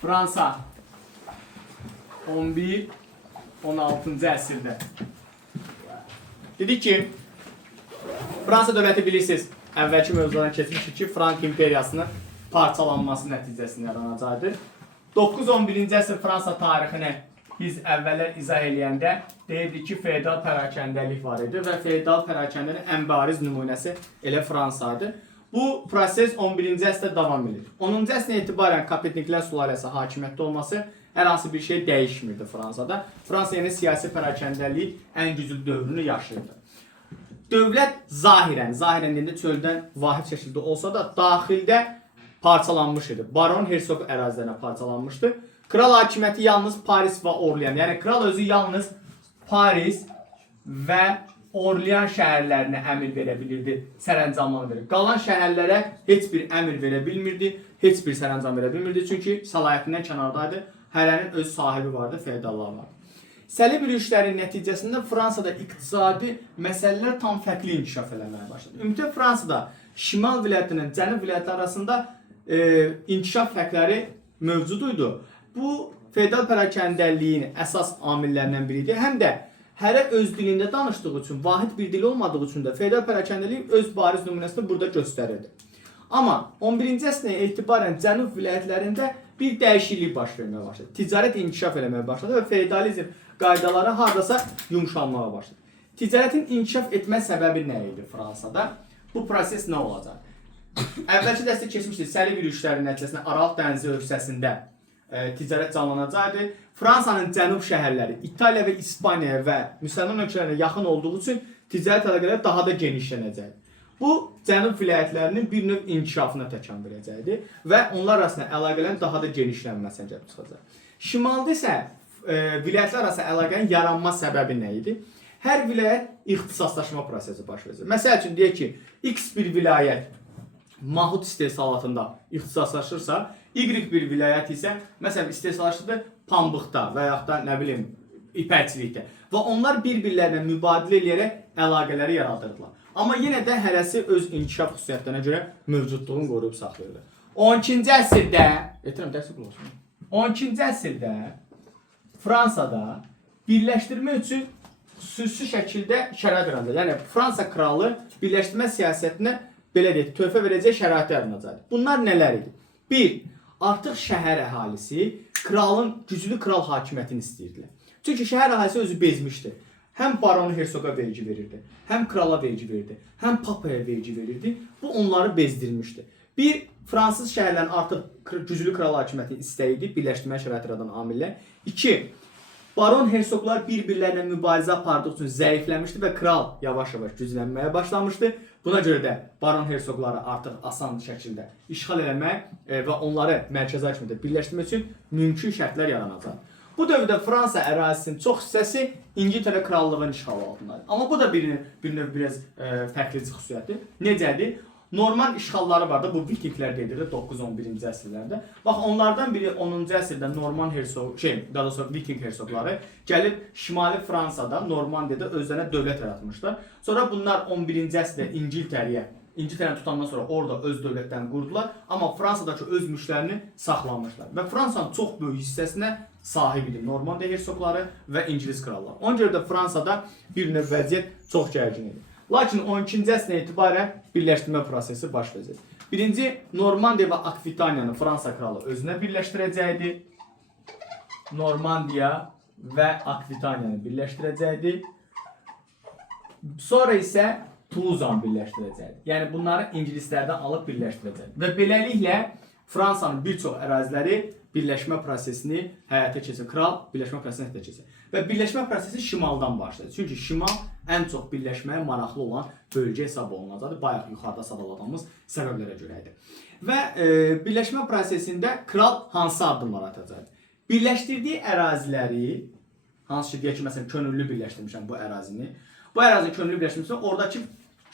Fransa 11-16-cı əsrdə. Dedik ki, Fransa dövləti bilirsiniz, əvvəlki mövzulardan keçmişik ki, Frank imperiyasının parçalanması nəticəsində yaranacaqdır. 9-11-ci əsr Fransa tarixini biz əvvəllər izah eləyəndə deyirdik ki, feodal pərakəndəlik var idi və feodal pərakəndənin ən bariz nümunəsi elə Fransadır. Bu proses 11-ci əsrdə davam edir. 10-cu əsrdən etibarən Kapetniklər sülaləsi hakimiyyətdə olması hər hansı bir şey dəyişmirdi Fransada. Fransa yeni siyasi pərakəndəliyi ən güclü dövrünü yaşayırdı. Dövlət zahirən deyəndə çöldən vahid şəkildə olsa da daxildə parçalanmış idi. Baron Hersoq ərazilərinə parçalanmışdı. Kral hakimiyyəti yalnız Paris və Orlean, yəni kral özü yalnız Paris və Orlean şəhərlərinə əmr verə bilirdi, sərəncamını verir. Qalan şəhərlərə heç bir əmr verə bilmirdi, heç bir sərəncam verə bilmirdi. Çünki səlahiyyətindən kənardaydı, hərənin öz sahibi vardı, feodallar vardı. Səlib yürüyüşlərin nəticəsində Fransada iqtisadi məsələlər tam fərqli inkişaf eləməyə başladı. Ümumiyyətlə Fransada şimal vilayətinin cənub vilayətləri arasında inkişaf fərqləri mövcud idi. Bu feodal pərakəndəliyin əsas amillərindən biri idi. Həm də hərə öz dilində danışdığı üçün, vahid bir dil olmadığı üçün də feodal pərakəndəlik öz bariz nümunəsini burada göstərirdi. Amma 11-ci əsrdən etibarən cənub vilayətlərində bir dəyişiklik baş verməyə başladı. Ticarət inkişaf eləməyə başladı və feodalizm qaydaları hardasa yumşalmağa başladı. Ticarətin inkişaf etmə səbəbi nə idi Fransada? Bu proses nə olacaq? Əvvəlki dəstə keçmişdi. Səlib yürüyüşlərinin nəticəsində Aralıq dənizi hövzəsində ticarət canlanacaqdı. Fransanın cənub şəhərləri İtaliya və İspaniya və müsəlman ölkələrine yaxın olduğu üçün ticarət əlaqələri daha da genişlənəcəkdi. Bu cənub vilayətlərinin bir növ inkişafına təkan verəcəkdi və onlar arasında əlaqələrin daha da genişlənməsinə gəlib çıxacaq. Şimalda isə vilayətlər arası əlaqənin yaranma səbəbi nə idi? Hər vilayət ixtisaslaşma prosesi baş verir. Məsəl üçün deyək ki, X bir vilayət mahut istehsalatında ixtisaslaşırsa, Y bir vilayət isə məsələn istehsalatçıdır pambıqda və yaxud da nə bilim ipəkçilikdə və onlar bir-birlərinə mübadilə edərək əlaqələri yaradırdılar. Amma yenə də hərəsi öz inkişaf xüsusiyyətlərinə görə mövcudluğunu qoruyub saxlayırdı. 12-ci əsrdə, 12-ci əsrdə Fransada birləşdirmə üçün xüsusi şəkildə şərait yaranacaq. Yəni Fransa kralı birləşdirmə siyasətinə belə deyək, töhfə verəcək şərait yaranacaq. Bunlar nələr idi? 1. Artıq şəhər əhalisi güclü kral hakimiyyətini istəyirdilər. Çünki şəhər əhalisi özü bezmişdi. Həm baron hersoqa vergi verirdi, həm krala vergi verirdi, həm papaya vergi verirdi. Bu onları bezdirmişdi. Bir, fransız şəhərlərin artıq güclü kral hakimiyyəti istəyirdi, birləşdirmə şərait yaradan amillər. 2. Baron hersoqlar bir-birlərinə mübarizə apardığı üçün zəifləmişdi və kral yavaş-yavaş güclənməyə başlamışdı. Buna görə də baron hersoqları artıq asan şəkildə işğal eləmək və onları mərkəzi hakimiyyətə birləşdirmək üçün mümkün şərtlər yaranacaq. Bu dövrdə Fransa ərazisinin çox hissəsi İngiltərə krallığının işğalı altındadır. Amma bu da bir növ biraz fərqli xüsusiyyətdir. Necədir? Norman işğalları vardı, bu Vikinglər deyilir 9-11-ci əsrlərdə. Bax, onlardan biri 10-cu əsrdə Norman daha doğrusu Viking hersoqları gəlib Şimali Fransada, Normandiyada özlərinə dövlət yaratmışlar. Sonra bunlar 11-ci əsrdə İngiltərəni tutandan sonra orada öz dövlətlərini qurdular. Amma Fransadakı öz mülklərini saxlamışlar. Və Fransanın çox böyük hissəsinə sahib idi Normandiya hersoqları və İngilis kralları. Ona görə də Fransada bir növ vəziyyət çox gərgin idi. Lakin 12-ci əsrdən etibarən birləşdirmə prosesi baş verir. Birinci, Normandiya və Akvitaniyanı Fransa kralı özünə birləşdirəcəkdi. Normandiya və Akvitaniyanı birləşdirəcəkdi. Sonra isə Tuluzanı birləşdirəcəkdi. Yəni bunları ingilislərdən alıb birləşdirəcəkdi. Və beləliklə Fransanın bir çox əraziləri birləşmə prosesini həyata keçirir. Kral birləşmə prosesini həyata keçirir. Və birləşmə prosesi şimaldan başlayır. Çünki şimal ən çox birləşməyə maraqlı olan bölgə hesab olunacaqdır. Bayaq yuxarıda sadaladığımız səbəblərə görə idi. Və birləşmə prosesində kral hansı addımlar atacaqdır? Birləşdirdiyi əraziləri, hansı ki, deyək ki, məsələn, könüllü birləşdirmişəm bu ərazini. Bu ərazini könüllü birləşdirmişəm, oradakı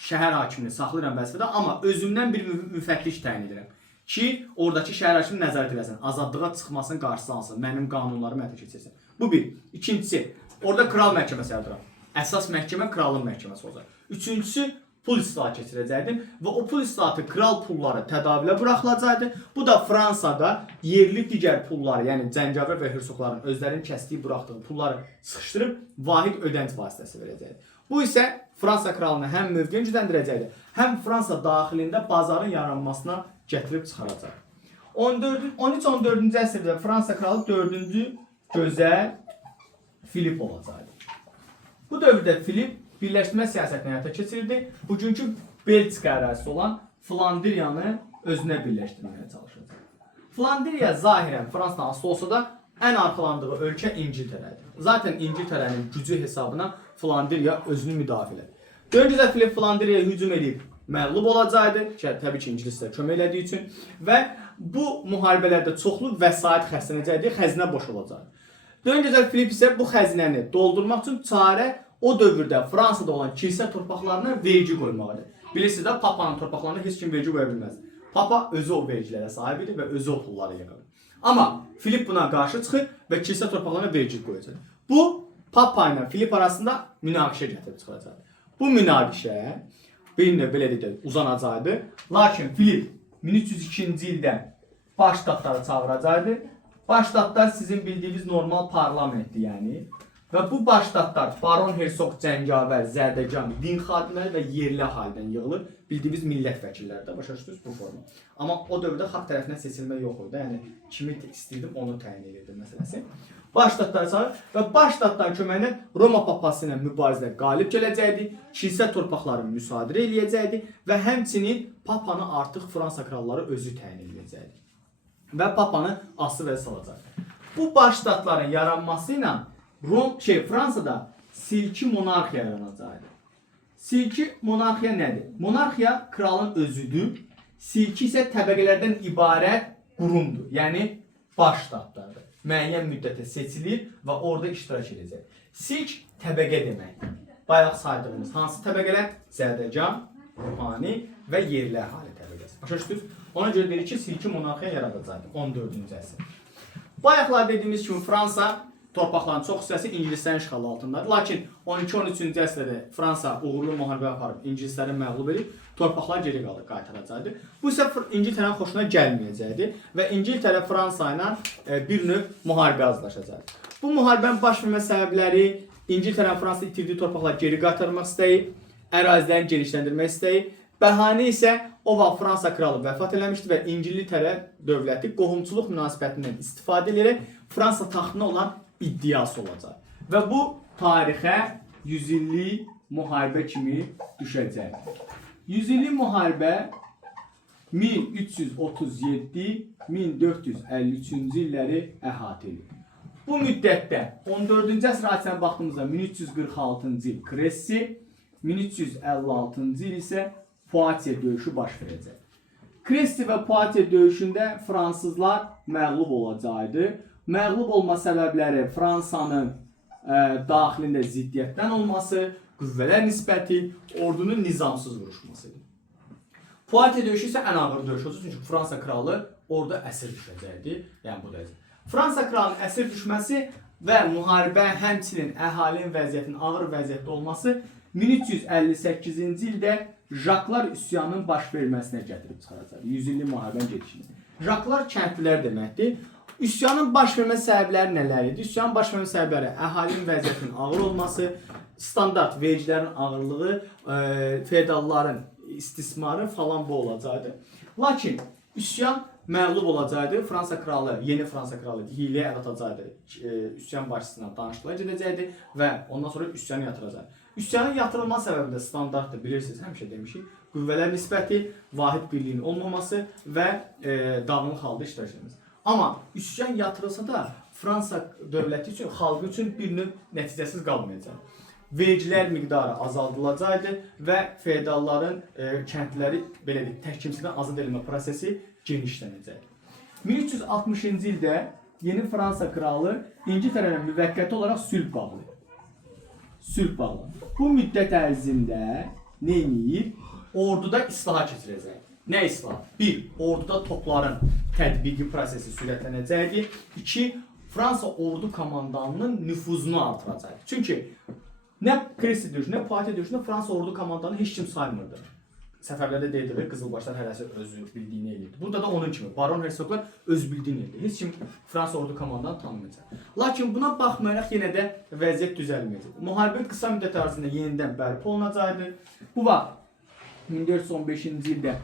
şəhər hakimini saxlayıram vəzifədə, amma özümdən bir müfəttiş təyin edirəm ki, oradakı şəhər hakimi nəzarət edəsin, azadlığa çıxmasının qarşısı alsın, mənim qanunlarımı həyata keçirsin. Bu bir. İkincisi, orada kral məhkəməsi yaradıram. Əsas məhkəmə kralın məhkəməsi olacaq. Üçüncüsü, pul islahatı keçirəcəkdim və o pul islahatı kral pulları tədavilə buraxılacaqdı. Bu da Fransada yerli digər pulları, yəni Cəngavər və Hersoqların özlərinin kəsdiyi, buraxdığı pulları sıxışdırıb vahid ödənç vasitəsi verəcəkdi. Bu isə Fransa kralını həm mövqeyi gücləndirəcəkdi, həm Fransa daxilində bazarın yaranmasına gətirib çıxaracaq. 13-14-cü əsrdə Fransa kralı 4-cü gözəl Filip olacaqdı. Bu dövrdə Filip birləşdirmə siyasətini həyata keçirdi. Bugünkü Belçika ərazisi olan Flandriyanı özünə birləşdirməyə çalışacaq. Flandriya zahirən Fransadan asılı olsa da ən arxalandığı ölkə İngiltərədir. Zaten İngiltərənin gücü hesabına Flandriya özünü müdafiə edir. Dördüncü Filip Flandriyaya hücum edib məğlub olacaqdı. Təbii ki, ingilislər kömək elədiyi üçün və bu müharibələrdə çoxlu vəsait xərclənəcəkdi, xəzinə boş olacaqdı. Dördüncü Filip isə bu xəzinəni doldurmaq üçün çarə o dövrdə Fransada olan kilsə torpaqlarına vergi qoymaqdır. Bilirsiniz də, Papanın torpaqlarına heç kim vergi qoya bilməz. Papa özü o vergilərə sahib idi və özü o pulları yığır. Amma Filip buna qarşı çıxır və kilsə torpaqlarına vergi qoyacaq. Bu, Papa ilə Filip arasında münaqişə gətirib çıxacaq. Bu münaqişə bir növ belə deyək, uzanacaqdı. Lakin Filip 1302-ci ildə baş tatları çağıracaqdı. Baş tatlar sizin bildiyiniz normal parlamentdir, yəni. Və bu baş tatlar Baron Hersoq, Cəngavər, Zərdəcan, din xadimləri və yerli əhalidən yığılır. Bildiyiniz millət vəkilləri də başa düşdünüz bu forma. Amma o dövrdə xalq tərəfindən seçilmə yox idi. Yəni kimi istəyirdim onu təyin edirdim məsələsi. Baş tatlar çağırır və baş tatların köməyi ilə Roma papası ilə mübarizədə qalib gələcəkdi. Kilsə torpaqlarını müsadirə eləyəcəkdi və həmçinin papanı artıq Fransa kralları özü təyin edəcəkdi. Və papanı asılı və salacaq. Bu baş tatların yaranması ilə Fransada silki monarxiya yaranacaqdı. Silki monarxiya nədir? Monarxiya kralın özüdür. Silki isə təbəqələrdən ibarət qurumdur. Yəni baş tatlardır. Müəyyən müddətə seçilir və orada iştirak edəcək. Silk təbəqə deməkdir. Bayaq saydığımız hansı təbəqələr? Zərdəcan, ruhani və yerli əhali təbəqəsi. Başa düşdünüz? Ona görə dedik ki, silki monarxiya yaradacaqdı 14-cü əsr. Bayaqlar dediyimiz kimi Fransa torpaqların çox hissəsi ingilislərin işğalı altındadır. Lakin 12-13-cü əsrdə Fransa uğurlu müharibə aparıb ingilisləri məğlub edib torpaqlar geri qalıb qaytaracaqdı. Bu isə İngiltərənin xoşuna gəlməyəcəkdi və İngiltərə Fransa ilə bir növ müharibə azlaşacaqdı. Bu müharibənin baş vermə səbəbləri İngiltərənin Fransa itirdiyi torpaqları geri qaytarmaq istəyi, ərazilərini genişləndirmək istəyi, bəhanə isə o vaxt Fransa kralı vəfat eləmişdi və İngiltərə dövləti qohumçuluq münasibətindən istifadə edərək Fransa taxtına olan iddiası olacaq. Və bu tarixə 100 illik müharibə kimi düşəcək. 100 illik müharibə 1337-1453-cü illəri əhatə edir. Bu müddətdə 14-cü əsr hadisəsinə baxdığımızda 1346-cı il Kressi, 1356-cı il isə Poitiers döyüşü baş verəcək. Kressi və Poitiers döyüşündə fransızlar məğlub olacaqdı. Məğlub olma səbəbləri Fransanın daxilində ziddiyyətdən olması, qüvvələr nisbəti, ordunun nizamsız vuruşmasıdır. Poitiers döyüşü isə ən ağır döyüş olacaq, çünki Fransa kralı orada əsir düşəcəkdi. Yəni bu dəyəcək. Fransa kralının əsir düşməsi və müharibə, həmçinin əhalinin vəziyyətinin ağır vəziyyətdə olması 1358-ci ildə Jaklar üsyanının baş verməsinə gətirib çıxaracaq. 100 illik müharibənin gedişini. Jaklar kəndlilər deməkdir. Üsyanın baş vermə səbəbləri nələr idi? Üsyanın baş vermə səbəbləri əhalinin vəziyyətinin ağır olması, standart vergilərin ağırlığı, feodalların istismarı falan bu olacaqdı. Lakin üsyan məğlub olacaqdı. Fransa kralı, yeni Fransa kralı hiləyə əl atacaqdı. Üsyan başçısına danışıqlar gedəcəkdi və ondan sonra üsyanı yatıracaqdı. Üsyanın yatırılma səbəbi də standartdır, bilirsiniz, həmişə demişik. Qüvvələr nisbəti, vahid birliyin olmaması və dağınıq halda iştirak edilməsi. Amma üsyan yatırılsa da Fransa dövləti üçün, xalqı üçün bir növ nəticəsiz qalmayacaq. Vergilər miqdarı azaldılacaqdı və feodalların kəndləri belə deyək, təhkimçidən azad edilmə prosesi genişlənəcək. 1360-cı ildə yeni Fransa kralı İngiltərə ilə müvəqqəti olaraq sülh bağlayır. Sülh bağlayır. Bu müddət ərzində nə edir? Orduda islahat keçirəcək. Nə islahat? 1. Orduda topların tətbiqi prosesi sürətlənəcəkdir. 2. Fransa ordu komandanının nüfuzunu artıracaq. Çünki Nə Kresi döyüşü, nə Poitiers döyüşündə Fransa ordu komandanı heç kim saymırdı. Səfərlərdə deyilir, Qızılbaşlar hərəsi özü bildiyini eləyirdi. Burada da onun kimi baron hersoqlar öz bildiyini eləyirdi. Heç kim Fransa ordu komandanı tanımayacaq. Lakin buna baxmayaraq yenə də vəziyyət düzəlməyəcək. Müharibə qısa müddət ərzində yenidən bərpa olunacaqdı. Bu vaxt 1415-ci ildə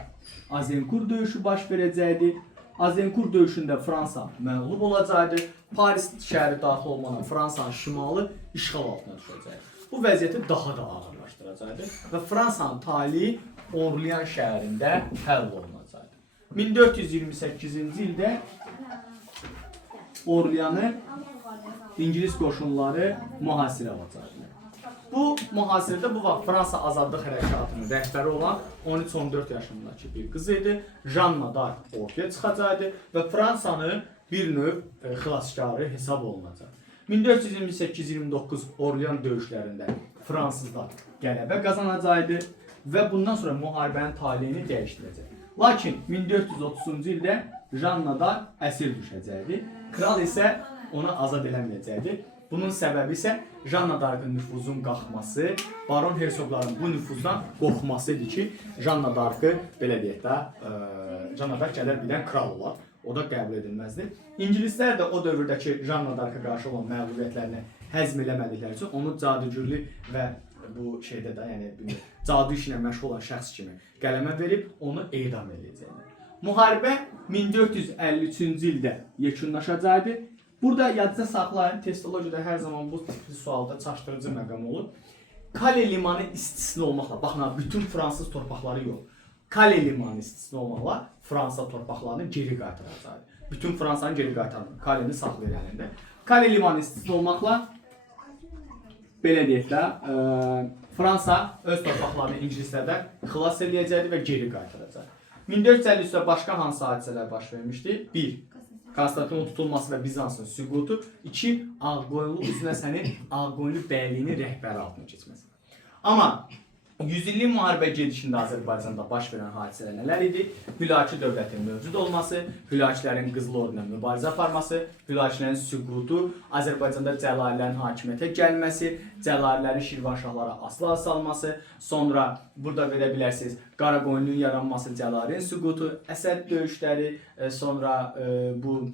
Azincourt döyüşü baş verəcəkdi. Azincourt döyüşündə Fransa məğlub olacaqdı. Paris şəhəri daxil olmadan Fransanın şimalı işğal altına düşəcəkdi. Bu vəziyyəti daha da ağırlaşdıracaqdı və Fransanın taleyi Orlean şəhərində həll olunacaqdı. 1428-ci ildə Orleanı İngilis qoşunları mühasirə alacaqdı. Bu mühasirədə bu vaxt Fransa azadlıq hərəkatının rəhbəri olan 13-14 yaşındakı bir qız idi. Janna d'Arc ortaya çıxacaqdı və Fransanı bir növ xilaskarı hesab olunacaq. 1428-29 Orlean döyüşlərində fransızlar qələbə qazanacaqdı və bundan sonra müharibənin taleyini dəyişdirəcək. Lakin 1430-cu ildə Janna d'Arc əsir düşəcəkdi. Kral isə onu azad eləməyəcəkdi. Bunun səbəbi isə Janna d'Arc'ın nüfuzun qalxması, baron hersoqların bu nüfuzdan qorxması idi ki, Janna d'Arc'ı belə deyək də, Janna d'Arc gələr bilən kral olar. O da qəbul edilməzdi. İngilislər də o dövrdəki Janna d'Arc'a qarşı olan məğlubiyyətlərini həzm eləmədikləri üçün onu cadugürlük və bu şeydə də, yəni cadu işlə məşğul olan şəxs kimi qələmə verib onu edam edəcəklər. Müharibə 1453-cü ildə yekunlaşacaqdı. Burada yadda saxlayın, testologiyada hər zaman bu tipli sualda çaşdırıcı məqam olur. Kale limanı istisna olmaqla, baxın, bütün fransız torpaqları yox. Kale limanı istisna olmaqla Fransa torpaqlarını geri qaytaracaqdı. Bütün Fransanı geri qaytardı. Kaleni saxlayır əlində. Kale limanı istisna olmaqla belə deyək də, Fransa öz torpaqlarını İngilislərdən xilas edəcəkdi və geri qaytaracaqdı. 1453-də başqa hansı hadisələr baş vermişdi? 1. Konstantinopolun tutulması və Bizansın süqutu. 2. Ağqoyunlu Üzünəsənin Ağqoyunlu bəyliyinin rəhbəri altına keçməsi. Amma 100 illik müharibə gedişində Azərbaycanda baş verən hadisələr nələr idi? Hülaki dövlətin mövcud olması, hülakilərin Qızıl Orduyla mübarizə aparması, hülakilərin süqutu, Azərbaycanda cəlalilərin hakimiyyətə gəlməsi, cəlalilərin Şirvanşahlara asıla salması, sonra burada verə bilərsiniz Qaraqoyunluğun yaranması, cəlalilərin süqutu, Əsəd döyüşləri, sonra bu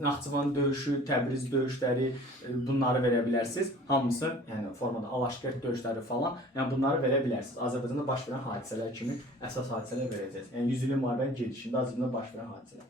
Naxçıvan döyüşü, Təbriz döyüşləri, bunları verə bilərsiniz. Hamısı, yəni formada Alaşkert döyüşləri falan, yəni bunları verə bilərsiniz. Azərbaycanda baş verən hadisələr kimi əsas hadisələr verəcəksiniz. Yəni 100 illik müharibənin gedişində Azərbaycanda baş verən hadisələr.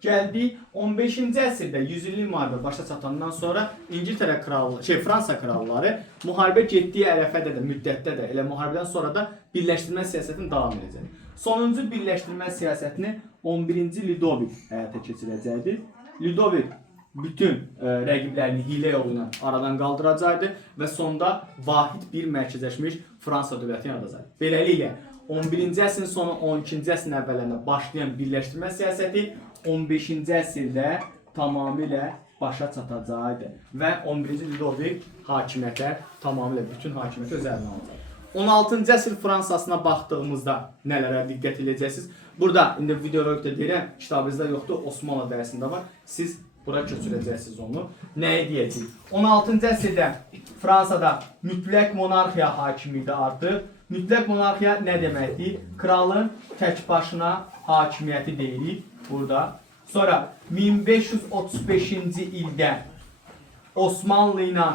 Gəldik 15-ci əsrdə 100 illik müharibə başa çatandan sonra İngiltərə krallığı, Fransa kralları müharibə getdiyi ərəfədə də, müddətdə də, elə müharibədən sonra da birləşdirmə siyasətini davam edəcək. Sonuncu birləşdirmə siyasətini 11-ci Ludovik həyata keçirəcəkdir. Ludovik bütün rəqiblərini hilə yolu ilə aradan qaldıracaqdı və sonda vahid bir mərkəzləşmiş Fransa dövləti yaradacaqdı. Beləliklə 11-ci əsrin sonu 12-ci əsrin əvvəllərində başlayan birləşdirmə siyasəti 15-ci əsrdə tamamilə başa çatacaqdı və 11-ci Ludovik hakimiyyətə tamamilə bütün hakimiyyəti öz əlinə alacaq. 16-cı əsr Fransasına baxdığımızda nələrə diqqət edəcəksiniz? Burada indi videoda deyirəm, kitabınızda yoxdur, Osmanlı dərsində var. Siz bura köçürəcəksiniz onu. Nəyi deyəcəyik? 16-cı əsrdə Fransada mütləq monarxiya hakimiyyəti artıq. Mütləq monarxiya nə deməkdir? Kralın tək başına hakimiyyəti deyirik burada. Sonra 1535-ci ildə Osmanlı ilə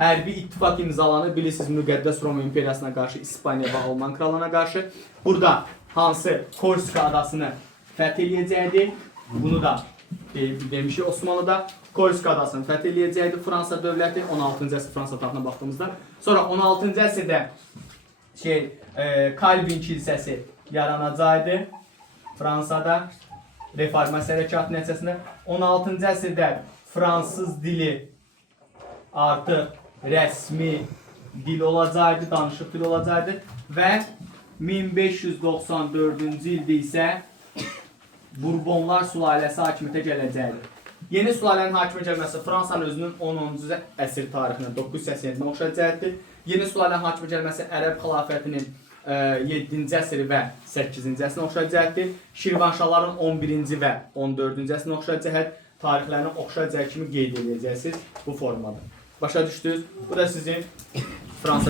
hərbi ittifaq imzalanır. Bilirsiniz, Müqəddəs Roma İmperiyasına qarşı İspaniya və Alman krallığına qarşı. Burada hansı Korska adasını fəth eləyəcəkdi? Bunu da demişik Osmanlıda. Korska adasını fəth eləyəcəkdi Fransa dövləti 16-cı əsr Fransa tarixinə baxdığımızda. Sonra 16-cı əsrdə Kalvin kilsəsi yaranacaqdı Fransada. Reformasiya hərəkatı nəticəsində 16-cı əsrdə fransız dili artıq rəsmi dil olacaqdı, danışıq dil olacaqdı və 1594-cü ildə isə Burbonlar sülaləsi hakimiyyətə gələcəkdi. Yeni sülalənin hakimiyyətə gəlməsi Fransanın özünün 10-cu əsr tarixinə 987-nə oxşayacaqdır. Yeni sülalənin hakimiyyətə gəlməsi Ərəb xilafətinin 7-ci əsri və 8-ci əsrinə oxşayacaqdır. Şirvanşahların 11-ci və 14-cü əsrinə oxşayacaq, tarixlərini oxşayacaq kimi qeyd edəcəksiniz bu formada. Başa düşdünüz? Bu da sizin Fransa